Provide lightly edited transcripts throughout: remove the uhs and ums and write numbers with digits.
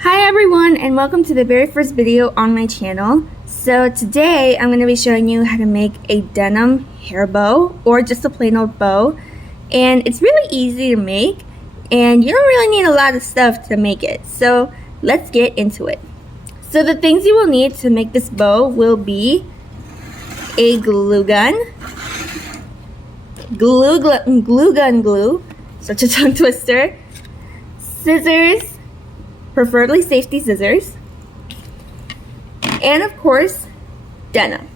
Hi everyone, and welcome to the very first video on my channel. So today I'm going to be showing you how to make a denim hair bow or just a plain old bow. And it's really easy to make and you don't really need a lot of stuff to make it. So let's get into it. So the things you will need to make this bow will be a glue gun, glue, such a tongue twister, scissors, preferably safety scissors, and of course, denim.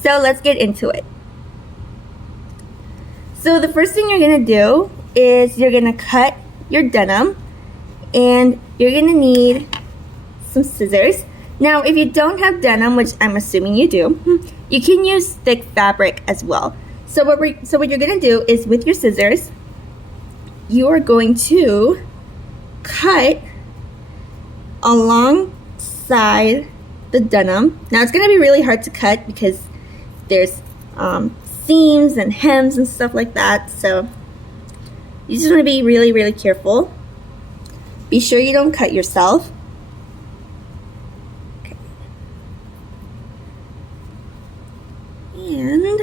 So let's get into it. So the first thing you're gonna do is you're gonna cut your denim, and you're gonna need some scissors. Now, if you don't have denim, which I'm assuming you do, you can use thick fabric as well. So what you're gonna do is with your scissors, you are going to cut alongside the denim. Now it's going to be really hard to cut because there's seams and hems and stuff like that, so you just want to be really careful. Be sure you don't cut yourself. Okay. And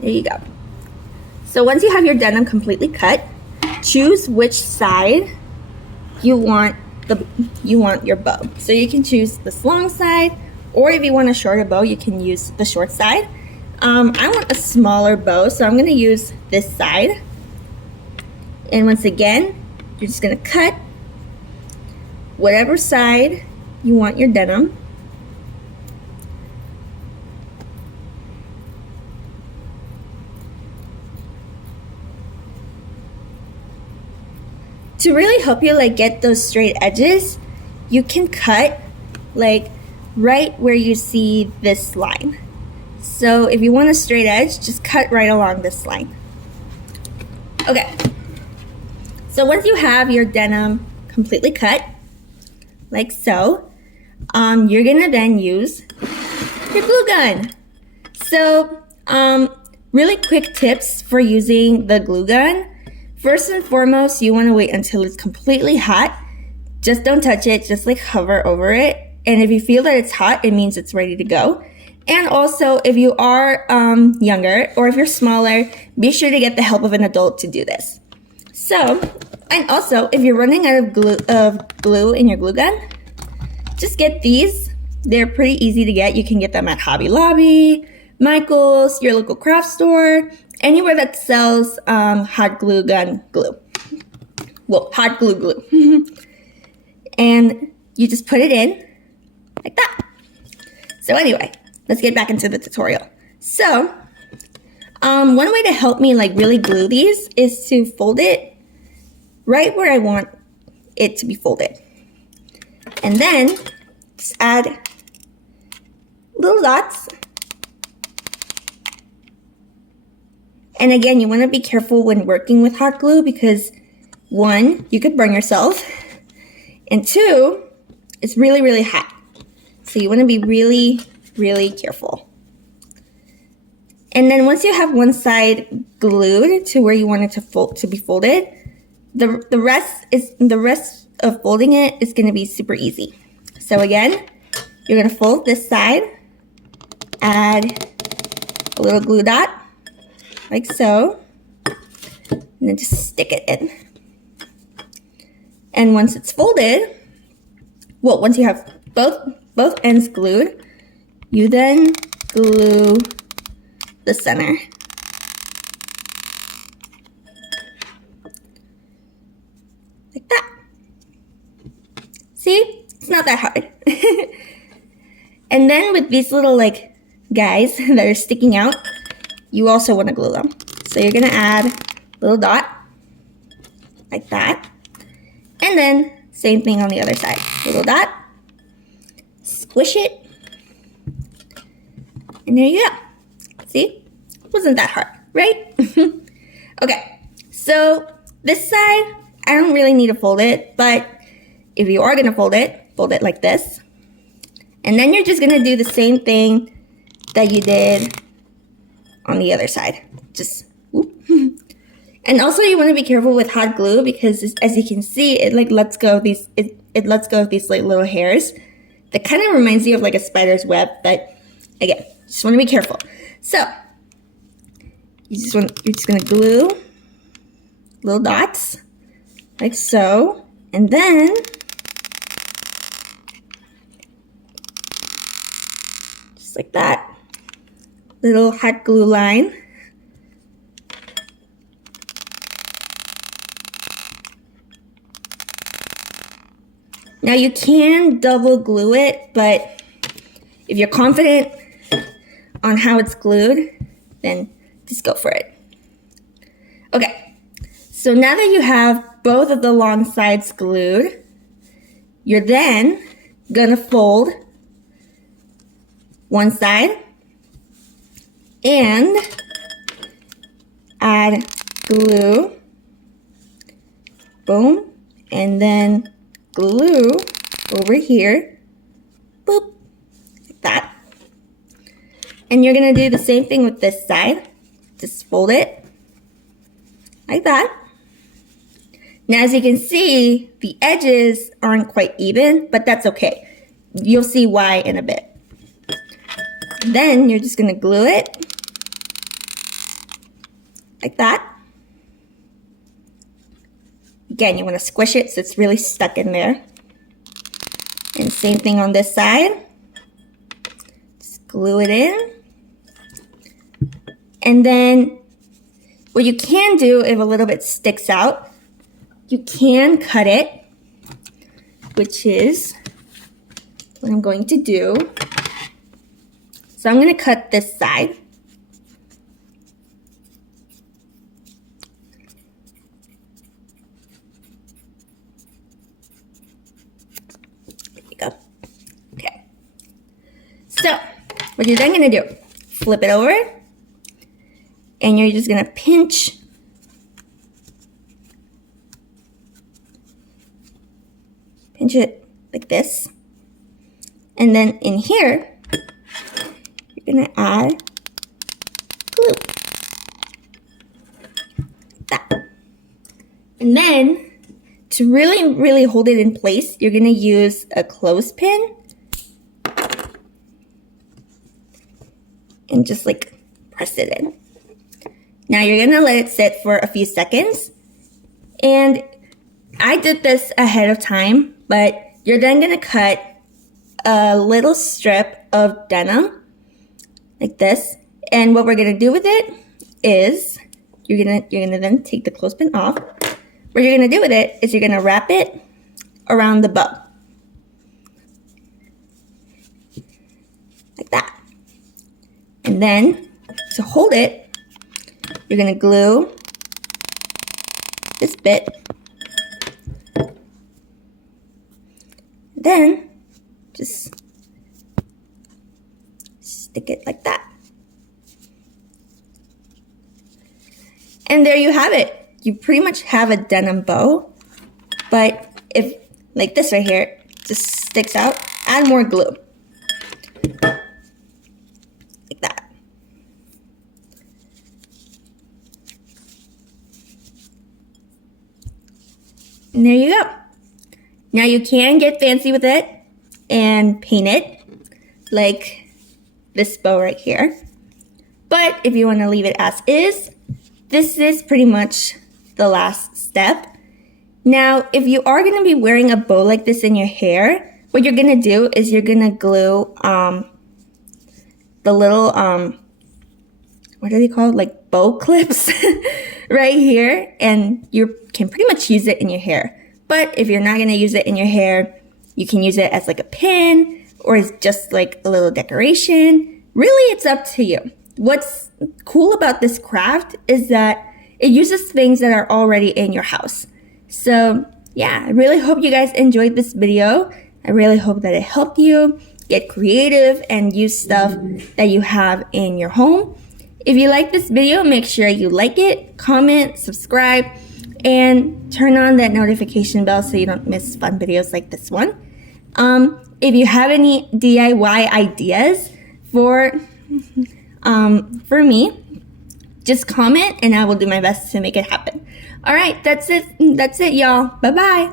there you go. So once you have your denim completely cut, choose which side you want your bow. So you can choose this long side, or if you want a shorter bow, you can use the short side. I want a smaller bow, so I'm going to use this side. And once again, you're just going to cut whatever side you want your denim. To really help you get those straight edges, you can cut right where you see this line. So if you want a straight edge, just cut right along this line. Okay. So once you have your denim completely cut, like so, you're gonna then use your glue gun. So really quick tips for using the glue gun. First and foremost, you want to wait until it's completely hot. Just don't touch it, just hover over it. And if you feel that it's hot, it means it's ready to go. And also, if you are younger or if you're smaller, be sure to get the help of an adult to do this. So, and also, if you're running out of glue in your glue gun, just get these. They're pretty easy to get. You can get them at Hobby Lobby, Michael's, your local craft store, anywhere that sells hot glue gun glue. Well, hot glue. And you just put it in like that. So anyway, let's get back into the tutorial. So one way to help me really glue these is to fold it right where I want it to be folded. And then just add little dots. And again, you want to be careful when working with hot glue because 1, you could burn yourself, and 2, it's really hot. So you want to be really careful. And then once you have one side glued to where you want it to be folded, the rest of folding it is going to be super easy. So again, you're going to fold this side, add a little glue dot, like so, and then just stick it in. And once it's folded, well, once you have both ends glued, you then glue the center. Like that. See? It's not that hard. And then with these little guys that are sticking out, you also want to glue them. So you're going to add a little dot, like that. And then, same thing on the other side. Little dot, squish it, and there you go. See? Wasn't that hard, right? Okay, so this side, I don't really need to fold it, but if you are going to fold it like this. And then you're just going to do the same thing that you did on the other side. Just whoop. And also you want to be careful with hot glue because as you can see, it like lets go of these it lets go of these like little hairs. That kind of reminds you of like a spider's web, but again, just want to be careful. So you're just gonna glue little dots like so, and then just like that, little hot glue line. Now you can double glue it, but if you're confident on how it's glued, then just go for it. Okay, so now that you have both of the long sides glued, you're then gonna fold one side and add glue, boom, and then glue over here, boop, like that. And you're gonna do the same thing with this side. Just fold it like that. Now, as you can see, the edges aren't quite even, but that's okay. You'll see why in a bit. Then you're just gonna glue it like that. Again, you want to squish it so it's really stuck in there. And same thing on this side. Just glue it in. And then what you can do if a little bit sticks out, you can cut it, which is what I'm going to do. So I'm going to cut this side. Okay, so what you're then going to do, flip it over, and you're just going to pinch it like this, and then in here, you're going to add glue, like that. And then to really hold it in place, you're going to use a clothespin and just like press it in. Now you're going to let it sit for a few seconds. And I did this ahead of time, but you're then going to cut a little strip of denim like this. And what we're going to do with it is you're going to then take the clothespin off. What you're going to do with it is you're going to wrap it around the bow. Like that. And then, to hold it, you're going to glue this bit. Then, just stick it like that. And there you have it. You pretty much have a denim bow, but if, like this right here, just sticks out, add more glue. Like that. And there you go. Now you can get fancy with it and paint it like this bow right here. But if you want to leave it as is, this is pretty much the last step. Now, if you are going to be wearing a bow like this in your hair, what you're going to do is you're going to glue the little, what are they called? Like bow clips right here. And you can pretty much use it in your hair. But if you're not going to use it in your hair, you can use it as like a pin or as just like a little decoration. Really, it's up to you. What's cool about this craft is that it uses things that are already in your house. So yeah, I really hope you guys enjoyed this video. I really hope that it helped you get creative and use stuff that you have in your home. If you like this video, make sure you like it, comment, subscribe, and turn on that notification bell so you don't miss fun videos like this one. If you have any DIY ideas for for me, just comment and I will do my best to make it happen. All right, that's it, y'all. Bye-bye.